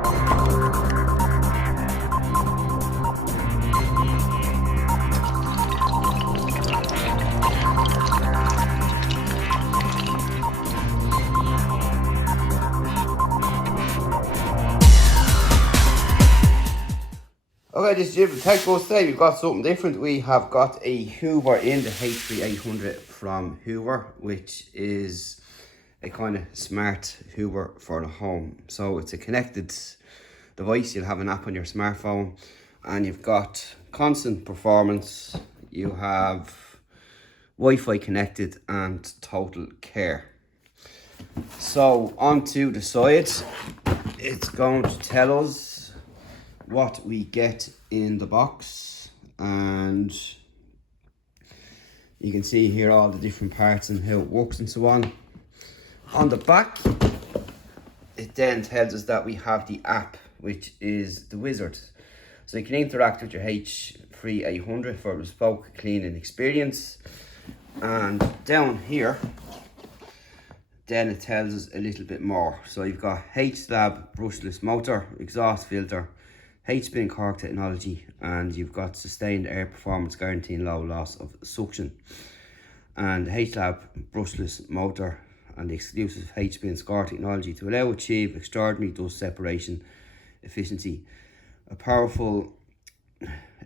Okay, this is Jim from Tech Bus. Today we've got something different. We have got a Hoover in the H3800 from Hoover, which is a kind of smart Hoover for the home. So it's a connected device. You'll have an app on your smartphone and you've got constant performance. You have Wi-Fi connected and total care. So onto the side, it's going to tell us what we get in the box, and you can see here all the different parts and how it works and so on. On the back, it then tells us that we have the app, which is the wizard. So you can interact with your H3800 for a bespoke cleaning experience. And down here, then it tells us a little bit more. So you've got H-Slab brushless motor, exhaust filter, H-spin cork technology, and you've got sustained air performance guaranteeing low loss of suction, and H-Slab brushless motor and the exclusive H-spin score technology to allow achieve extraordinary dust separation efficiency. A powerful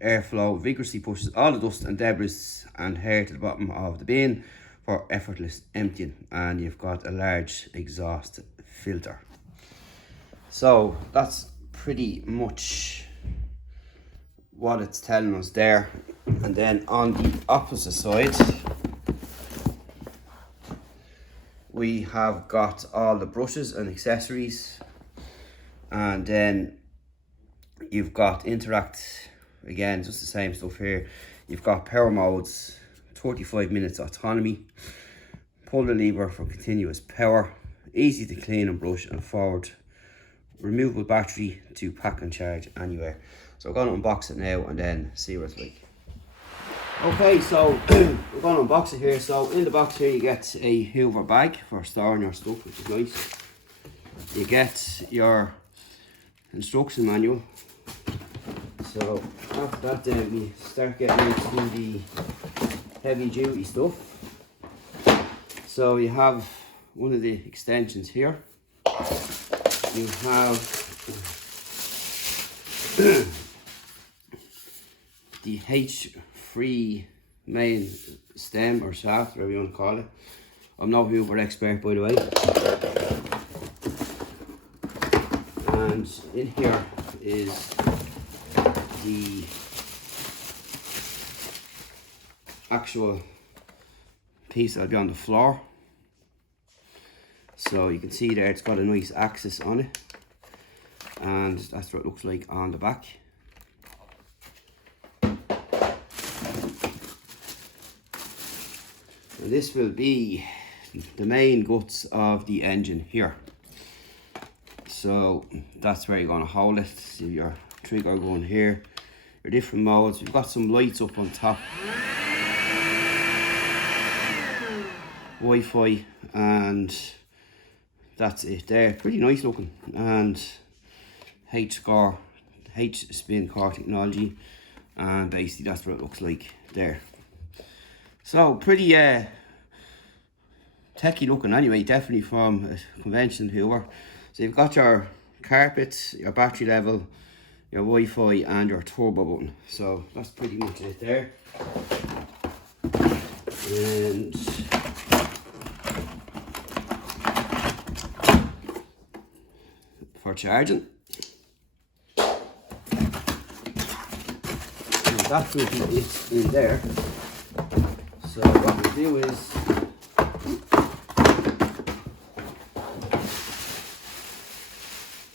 airflow vigorously pushes all the dust and debris and hair to the bottom of the bin for effortless emptying, and you've got a large exhaust filter. So that's pretty much what it's telling us there. And then on the opposite side, we have got all the brushes and accessories, and then you've got interact, again just the same stuff here. You've got power modes, 35 minutes autonomy, pull the lever for continuous power, easy to clean and brush, and forward removable battery to pack and charge anywhere. So we're going to unbox it now and then see what it's like. Okay, so we're going to unbox it here. So in the box here you get a Hoover bag for storing your stuff, which is nice. You get your instruction manual. So after that then we start getting into the heavy duty stuff. So you have one of the extensions here. You have the H3 main stem or shaft, whatever you want to call it. I'm no Hoover expert, by the way. And in here is the actual piece that'll be on the floor. So you can see there it's got a nice axis on it, and that's what it looks like on the back. And this will be the main guts of the engine here. So that's where you're going to hold it. See your trigger going here, your different modes. We've got some lights up on top, Wi-Fi, and that's it there. Pretty nice looking. And H-score, H-spin core technology, and basically that's what it looks like there. So pretty techy looking anyway, definitely from a conventional Hoover. So you've got your carpet, your battery level, your Wi-Fi, and your turbo button. So that's pretty much it there. And for charging, and that will be it in there. So what we do is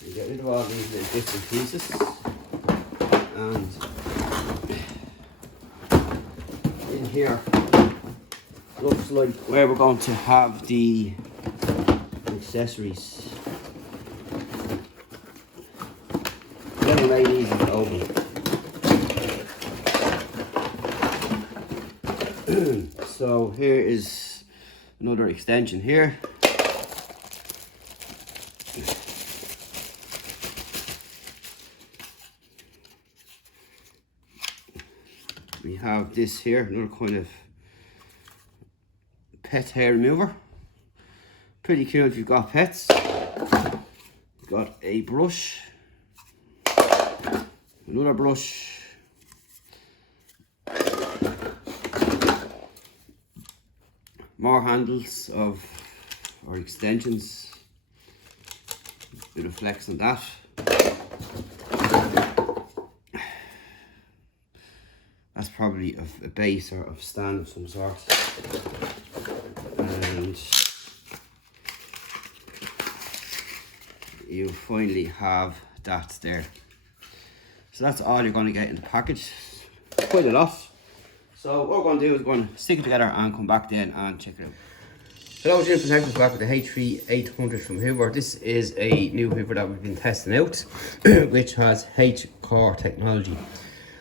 we get rid of all these little bits and pieces, and in here looks like where we're going to have the accessories. Getting made easy to open. So here is another extension here. we have this here, another kind of pet hair remover. Pretty cool if you've got pets. We've got a brush, another brush, more handles or extensions. Bit of flex on that. That's probably a base or a stand of some sort. And you finally have that there. So that's all you're going to get in the package. Quite a lot. So what we're going to do is we're going to stick it together and come back then and check it out. So that was Jim from Technical back with the H3800 from Hoover. This is a new Hoover that we've been testing out, which has H-core technology.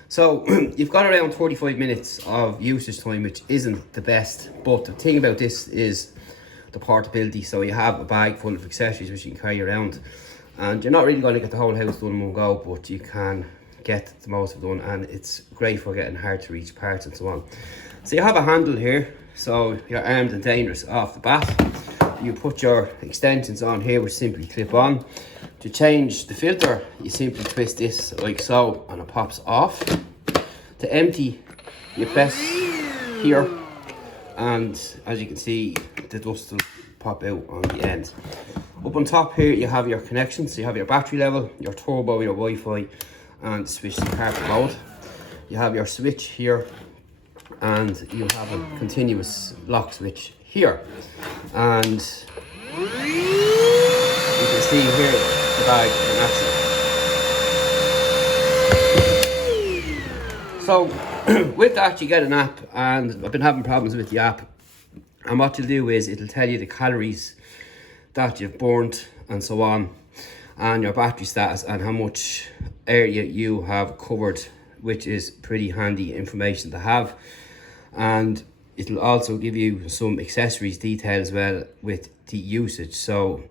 So you've got around 45 minutes of usage time, which isn't the best, but the thing about this is the portability. So you have a bag full of accessories which you can carry around, and you're not really going to get the whole house done in one go, but you can get the most of it done, and it's great for getting hard to reach parts and so on. So you have a handle here, so you're armed and dangerous off the bat. You put your extensions on here, which simply clip on. To change the filter, you simply twist this like so, and it pops off. To empty, you press here, and as you can see, the dust will pop out on the end. Up on top here, you have your connections. So you have your battery level, your turbo, your Wi-Fi, and switch to carpet mode. You have your switch here, and you have a continuous lock switch here. And you can see here the bag in action. So with that you get an app, and I've been having problems with the app, and what you'll do is it'll tell you the calories that you've burnt and so on, and your battery status and how much area you have covered, which is pretty handy information to have. And it'll also give you some accessories detail as well with the usage. So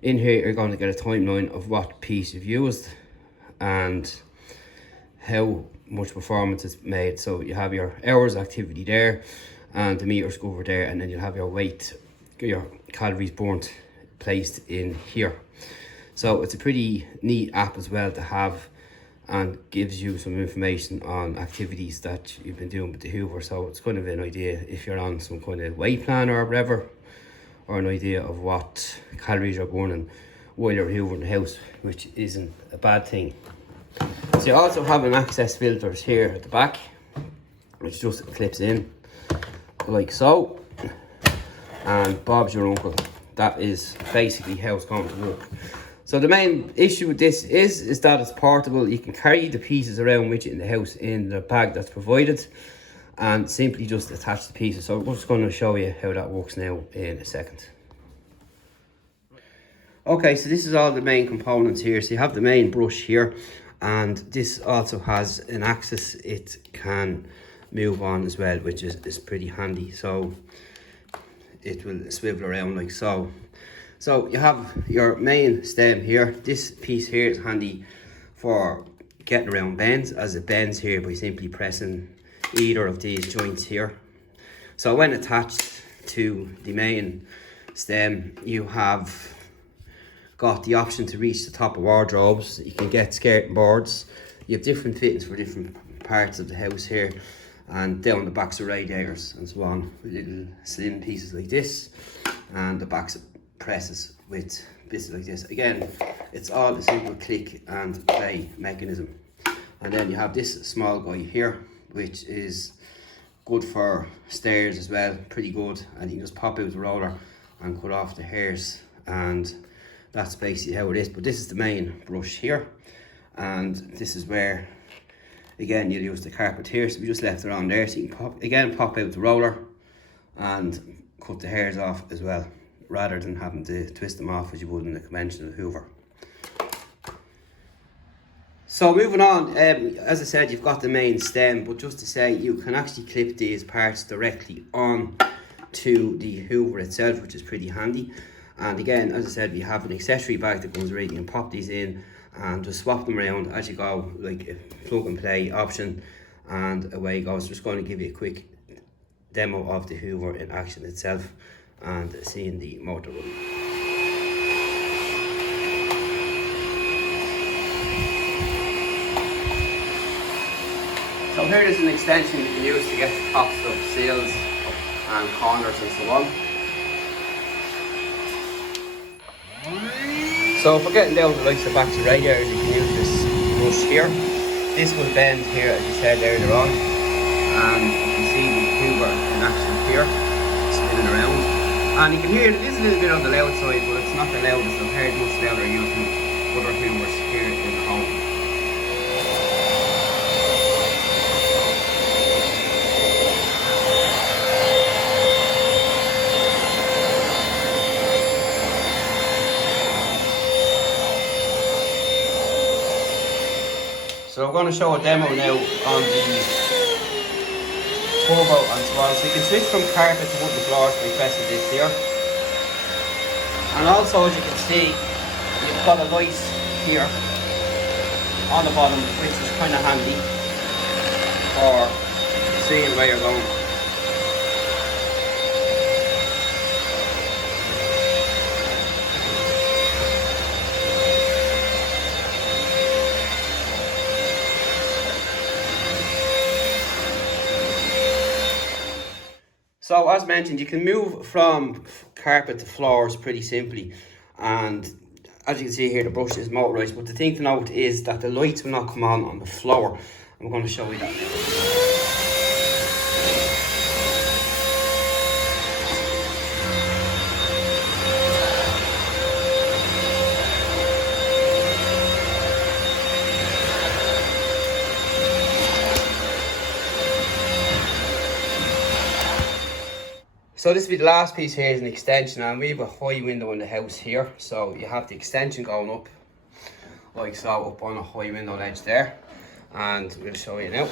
in here you're going to get a timeline of what piece you've used and how much performance is made. So you have your hours activity there, and the meters go over there, and then you'll have your weight, your calories burnt, placed in here. So it's a pretty neat app as well to have, and gives you some information on activities that you've been doing with the Hoover. So it's kind of an idea if you're on some kind of weight plan or whatever, or an idea of what calories you're burning while you're hoovering the house, which isn't a bad thing. So you also have an access filters here at the back, which just clips in like so, and Bob's your uncle. That is basically how it's going to work. So the main issue with this is that it's portable. You can carry the pieces around with you in the house in the bag that's provided, and simply just attach the pieces. So we're just going to show you how that works now in a second. Okay, so this is all the main components here. So you have the main brush here, and this also has an axis it can move on as well, which is pretty handy. So it will swivel around like so. So you have your main stem here. This piece here is handy for getting around bends, as it bends here by simply pressing either of these joints here. So when attached to the main stem, you have got the option to reach the top of wardrobes. You can get skirting boards. You have different fittings for different parts of the house here, and down the backs of radiators and so on, with little slim pieces like this, and the backs of presses with bits like this. Again, it's all a simple click and play mechanism. And then you have this small guy here, which is good for stairs as well, pretty good, and you can just pop out the roller and cut off the hairs, and that's basically how it is. But this is the main brush here, and this is where again you'll use the carpet here. So we just left it on there, so you can pop out the roller and cut the hairs off as well, rather than having to twist them off as you would in a conventional Hoover. So moving on, as I said, you've got the main stem, but just to say, you can actually clip these parts directly on to the Hoover itself, which is pretty handy. And again, as I said, we have an accessory bag that goes right. You can pop these in and just swap them around as you go, like a plug and play option. and away it goes. Just going to give you a quick demo of the Hoover in action itself and seeing the motor run. So here is an extension you can use to get the tops of seals and corners and so on. So for getting down the likes of back to radiators, you can use this brush here. This will bend here, as you said earlier on, and you can see the Hoover in action here, spinning around. And you can hear it is a little bit on the loud side, but it's not the loudest. I've heard much louder using other Hoovers here in the home. So we're going to show a demo now on the turbo and so on. So you can switch from carpet to wooden floors by pressing this here. And also, as you can see, you've got a light here on the bottom, which is kind of handy for seeing where you're going. So as mentioned, you can move from carpet to floors pretty simply, and as you can see here, the brush is motorised, but the thing to note is that the lights will not come on the floor. I'm going to show you that now. So this will be the last piece here is an extension, and we have a high window in the house here. So you have the extension going up, like so, up on a high window ledge there. And we'll show you now.